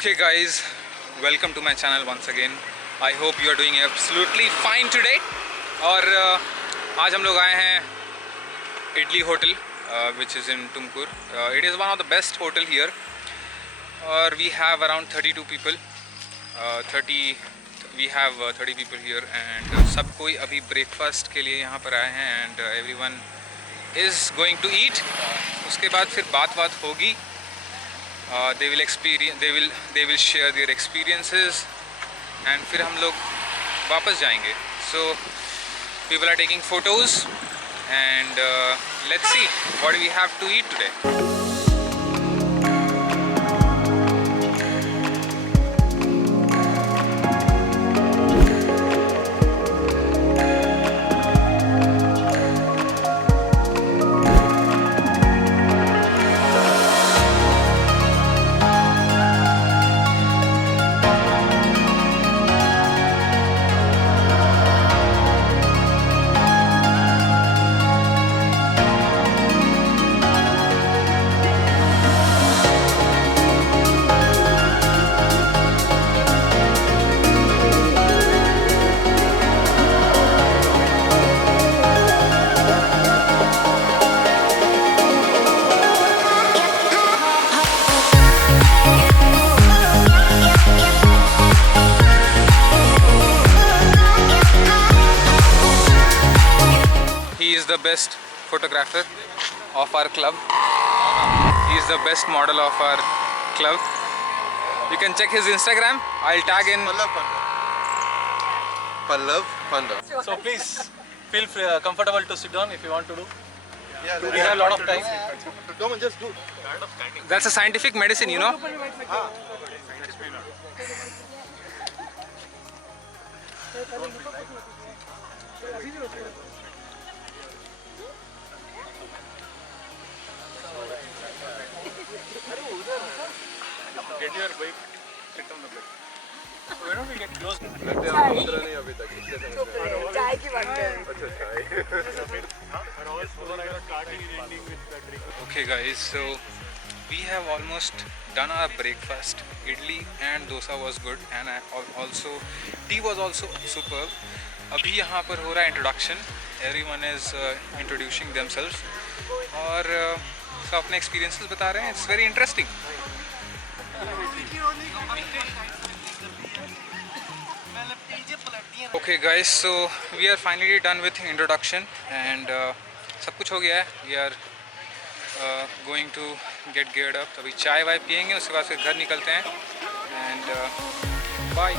Okay guys, welcome to my channel once again. I hope you are doing absolutely fine today. और आज हम लोग आए हैं Idli Hotel, which is in Tumakuru. It is one of the best hotel here. और we have around 32 people. 30 people here and सब कोई अभी breakfast के लिए यहाँ पर आए हैं and everyone is going to eat. उसके बाद फिर बात होगी. They will share their experiences and फिर हम लोग वापस जाएंगे. So people are taking photos and let's see what we have to eat today. He is the best photographer of our club. He is the best model of our club. You can check his Instagram. I'll tag in. Pallav Panda. So please feel free, comfortable to sit down if you want to do. Yeah, we have a lot of time. Come on, just do. That's a scientific medicine, you know. Get your bike, sit on the bed. So why don't we get close? लगते हैं आप उतरा नहीं अभी तक इसलिए समझ चाय की बात कर अच्छा चाय Okay guys, so we have almost done our breakfast. Idli and dosa was good and also tea was also superb. अभी यहाँ पर हो रहा है introduction. Everyone is introducing themselves और सब अपने experiences बता रहे हैं. It's very interesting. Okay guys, so we are finally done with introduction and सब कुछ हो गया है. We are going to get geared up. अभी चाय वाय पियेंगे उसके बाद फिर घर निकलते हैं and bye.